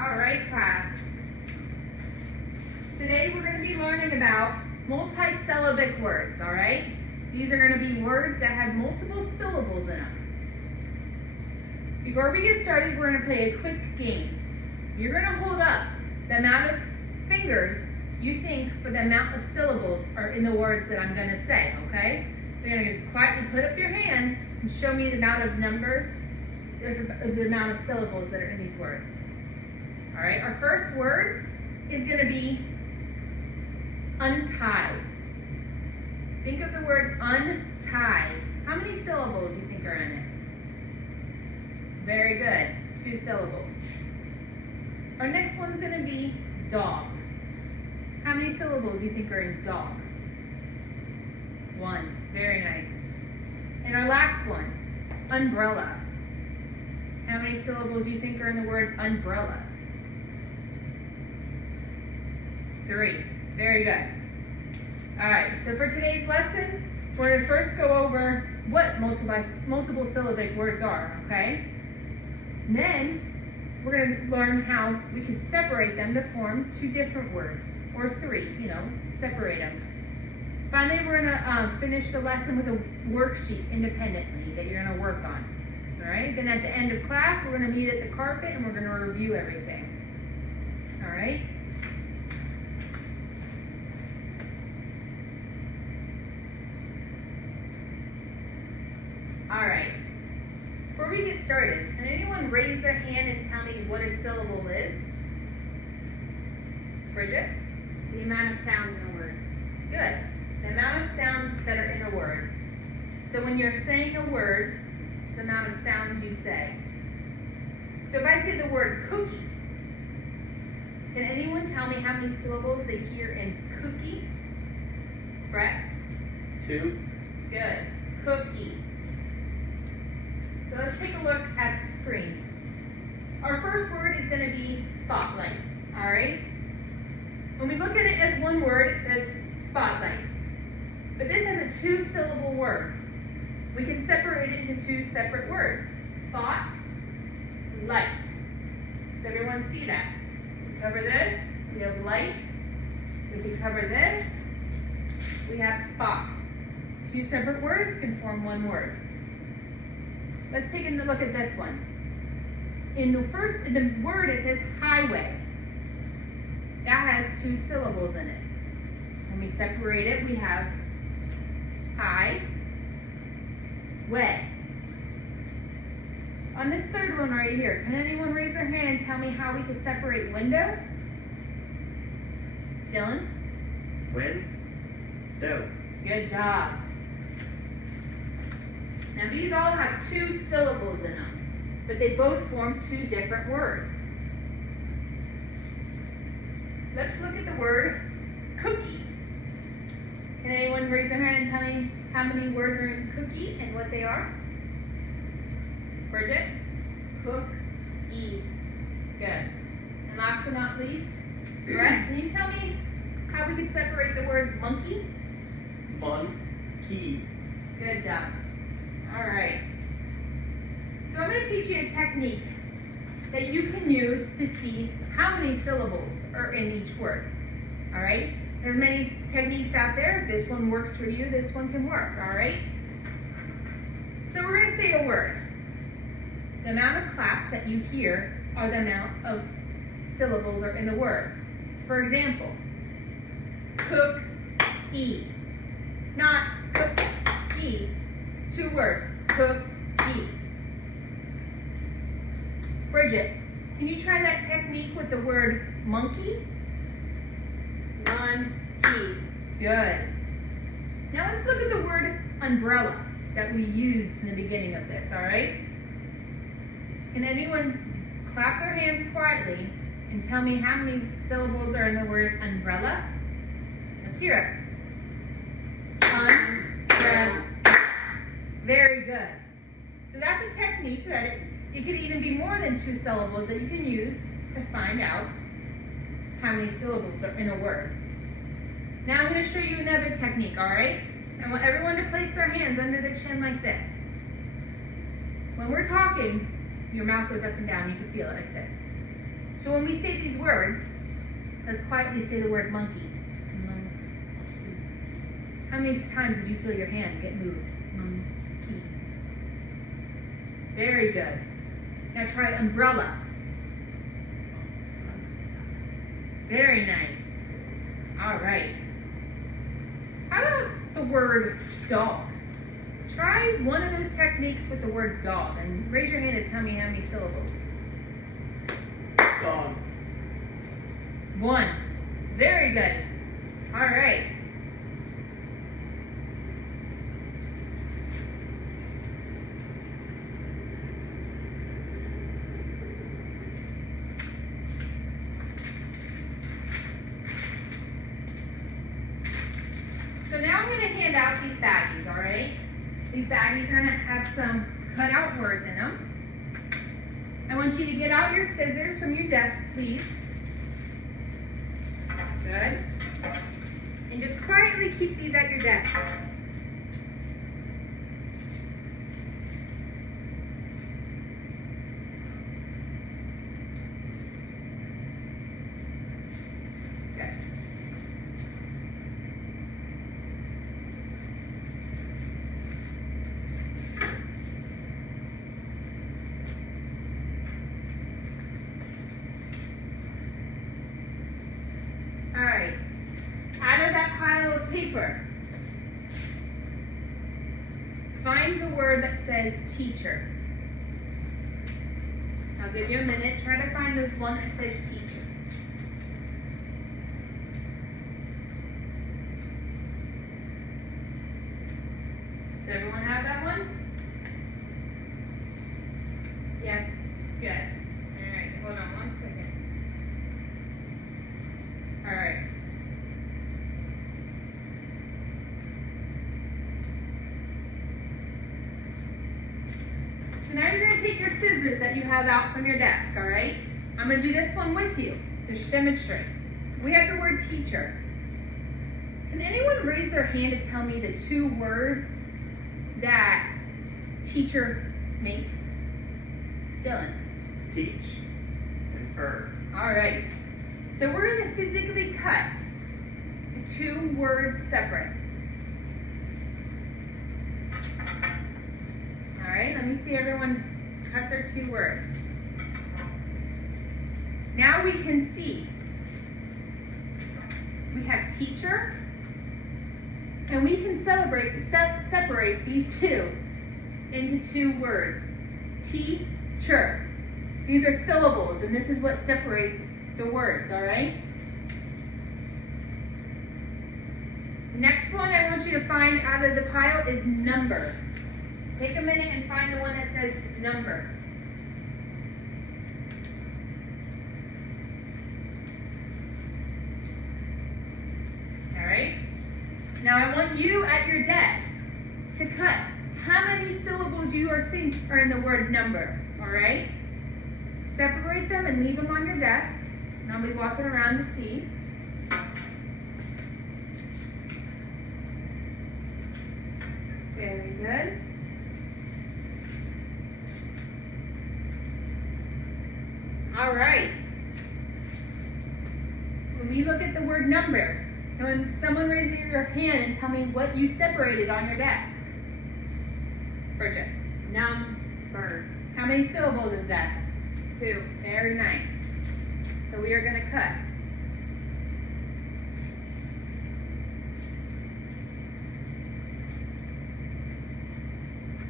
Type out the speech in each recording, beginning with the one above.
All right, class. Today we're going to be learning about multisyllabic words, all right? These are going to be words that have multiple syllables in them. Before we get started, we're going to play a quick game. You're going to hold up the amount of fingers you think for the amount of syllables are in the words that I'm going to say, okay? So you're going to just quietly put up your hand and show me the amount of numbers, the amount of syllables that are in these words. All right, our first word is going to be untied. Think of the word untied. How many syllables do you think are in it? Very good, 2 syllables. Our next one's going to be dog. How many syllables do you think are in dog? 1, very nice. And our last one, umbrella. How many syllables do you think are in the word umbrella? 3, very good. All right, so for today's lesson, we're going to first go over what multiple syllabic words are, okay? And then we're going to learn how we can separate them to form 2 different words, or 3, separate them. Finally, we're going to finish the lesson with a worksheet independently that you're going to work on, all right? Then at the end of class, we're going to meet at the carpet and we're going to review everything, all right? All right, before we get started, can anyone raise their hand and tell me what a syllable is? Bridget? The amount of sounds in a word. Good. The amount of sounds that are in a word. So when you're saying a word, it's the amount of sounds you say. So if I say the word cookie, can anyone tell me how many syllables they hear in cookie? Brett? 2. Good. Cookie. So let's take a look at the screen. Our first word is going to be spotlight, all right? When we look at it as one word, it says spotlight. But this is a 2-syllable word. We can separate it into 2 separate words. Spot, light. Does everyone see that? We cover this, we have light. We can cover this, we have spot. 2 separate words can form 1 word. Let's take a look at this one. In the word it says highway. That has 2 syllables in it. When we separate it, we have high, way. On this third one right here, can anyone raise their hand and tell me how we could separate window? Dylan? Window. Good job. Now these all have 2 syllables in them, but they both form 2 different words. Let's look at the word cookie. Can anyone raise their hand and tell me how many words are in cookie and what they are? Bridget? Cook-e. Good. And last but not least, Brett, can you tell me how we could separate the word monkey? Monkey. Good job. All right. So I'm going to teach you a technique that you can use to see how many syllables are in each word. All right? There's many techniques out there. If this one works for you, this one can work. All right? So we're going to say a word. The amount of claps that you hear are the amount of syllables are in the word. For example, cook-e. It's not cook-e. 2 words, cook-e. Bridget, can you try that technique with the word monkey? Monkey. Good. Now let's look at the word umbrella that we used in the beginning of this, all right? Can anyone clap their hands quietly and tell me how many syllables are in the word umbrella? Let's hear it. Umbrella. Very good. So that's a technique that it could even be more than 2 syllables that you can use to find out how many syllables are in a word. Now I'm going to show you another technique, all right? I want everyone to place their hands under the chin like this. When we're talking, your mouth goes up and down. You can feel it like this. So when we say these words, let's quietly say the word monkey. How many times did you feel your hand get moved? Monkey. Very good. Now try umbrella. Very nice. All right. How about the word dog? Try one of those techniques with the word dog and raise your hand and tell me how many syllables. Dog. 1. Very good. All right. So now I'm going to hand out these baggies, all right? These baggies are going to have some cut out words in them. I want you to get out your scissors from your desk, please. Good. And just quietly keep these at your desk. Good. All right, out of that pile of paper, find the word that says teacher. I'll give you a minute. Try to find the one that says teacher. Does everyone have that one? Yes, good. All right, hold on 1 second. All right. So now you're going to take your scissors that you have out from your desk, all right? I'm going to do this one with you to demonstrate. We have the word teacher. Can anyone raise their hand to tell me the 2 words that teacher makes? Dylan. Teach and fur. All right. So we're going to physically cut the 2 words separate. All right, let me see everyone cut their 2 words. Now we can see we have teacher, and we can separate these 2 into 2 words. Teacher. These are syllables, and this is what separates the words, all right? Next one I want you to find out of the pile is number. Take a minute and find the one that says number. All right? Now I want you at your desk to cut how many syllables you think are in the word number, all right? Separate them and leave them on your desk. And I'll be walking around to see. Very good. All right. When we look at the word number, and when someone raises your hand and tell me what you separated on your desk. Bridget. Number. How many syllables is that? 2. Very nice. So we are going to cut.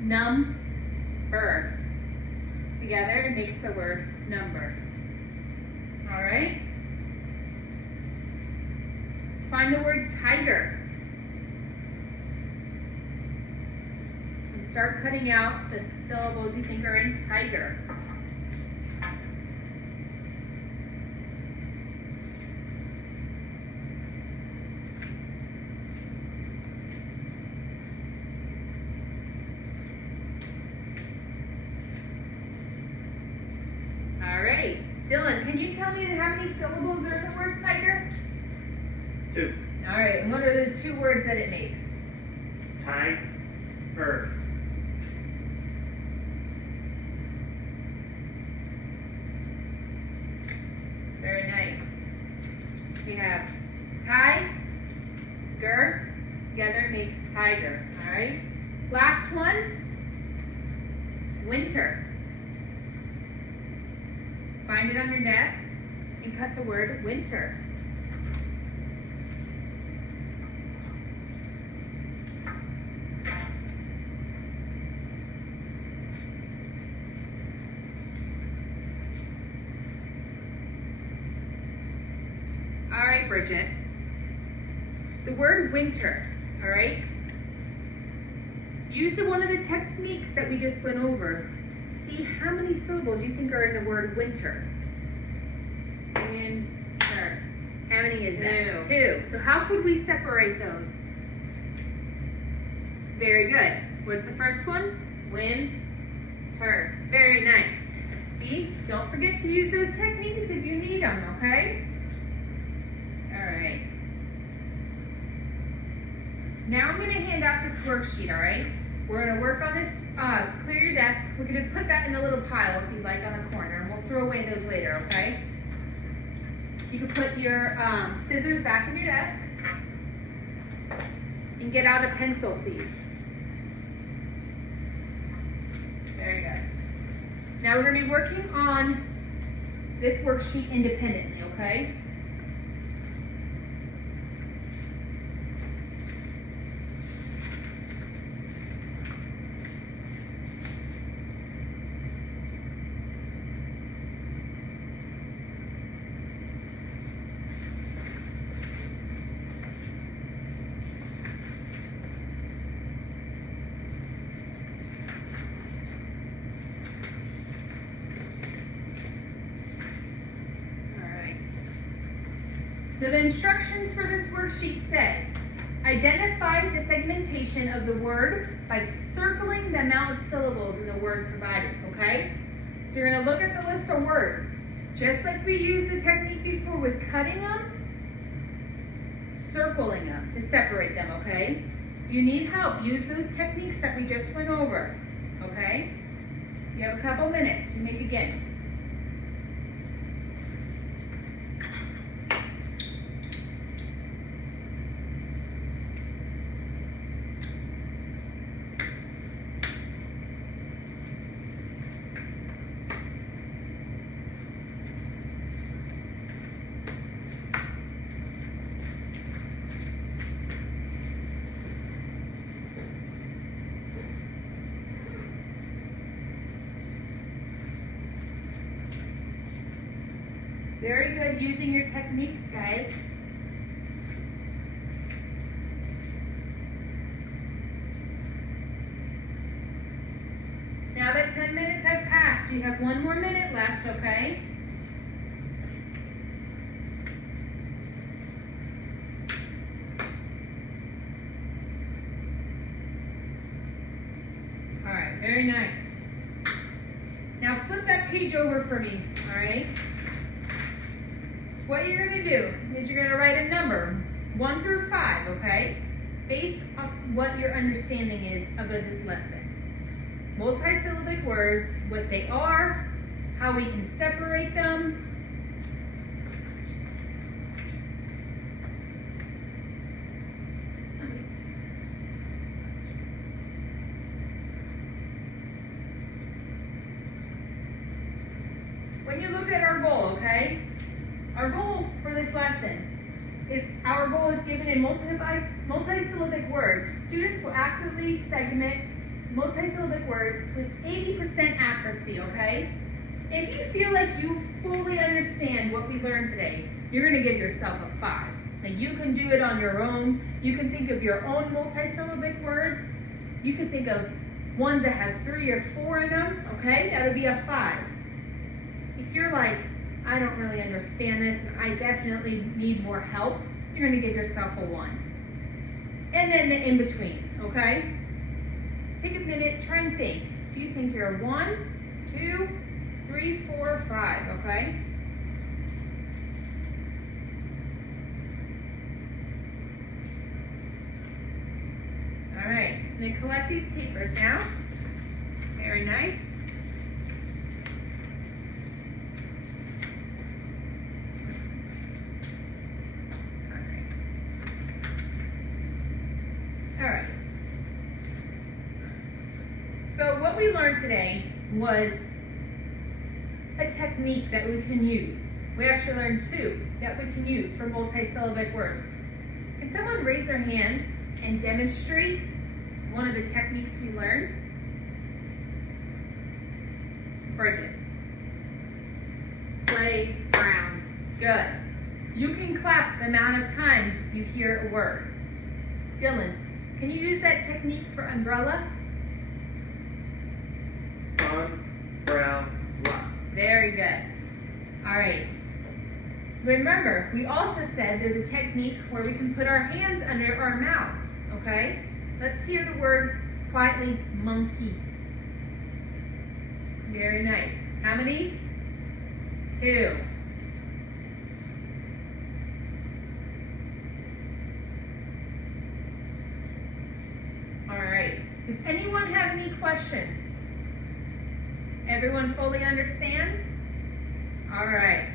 Number. Together it makes the word number. All right? Find the word tiger. And start cutting out the syllables you think are in tiger. Dylan, can you tell me how many syllables are in the word tiger? 2. All right, and what are the 2 words that it makes? Tiger. We have tiger, together makes tiger, all right? Last one, winter. Find it on your desk and cut the word winter. All right, Bridget. The word winter, all right? Use one of the techniques that we just went over. See how many syllables you think are in the word winter. Winter. How many is that? 2. So how could we separate those? Very good. What's the first one? Winter. Very nice. See? Don't forget to use those techniques if you need them, okay? All right. Now I'm going to hand out this worksheet, all right? We're going to work on this, clear your desk. We can just put that in a little pile if you'd like on the corner, and we'll throw away those later, okay? You can put your scissors back in your desk and get out a pencil, please. Very good. Now we're going to be working on this worksheet independently, okay? So the instructions for this worksheet say, identify the segmentation of the word by circling the amount of syllables in the word provided, okay? So you're gonna look at the list of words. Just like we used the technique before with cutting them, circling them to separate them, okay? If you need help, use those techniques that we just went over, okay? You have a couple minutes, you may begin. Very good using your techniques, guys. Now that 10 minutes have passed, you have 1 more minute left, okay? All right, very nice. Now flip that page over for me, all right? What you're going to do is you're going to write a number, 1 through 5, okay? Based off what your understanding is of this lesson. Multisyllabic words, what they are, how we can separate them. When you look at our goal, okay? Our goal for this lesson is, our goal is given in multisyllabic words. Students will accurately segment multisyllabic words with 80% accuracy, okay? If you feel like you fully understand what we learned today, you're gonna give yourself a 5. Now you can do it on your own. You can think of your own multisyllabic words. You can think of ones that have 3 or 4 in them, okay? That would be a 5. If you're like, I don't really understand this, and I definitely need more help, you're gonna give yourself a 1. And then the in between, okay? Take a minute, try and think. Do you think you're 1, 2, 3, 4, 5, okay? All right, and then collect these papers now. Very nice. All right. So what we learned today was a technique that we can use. We actually learned two that we can use for multisyllabic words. Can someone raise their hand and demonstrate one of the techniques we learned? Bridget. Playground. Good. You can clap the amount of times you hear a word. Dylan, can you use that technique for umbrella? Umbrella. Very good. All right. Remember, we also said there's a technique where we can put our hands under our mouths, okay? Let's hear the word quietly, monkey. Very nice. How many? 2. All right. Does anyone have any questions? Everyone fully understand? All right.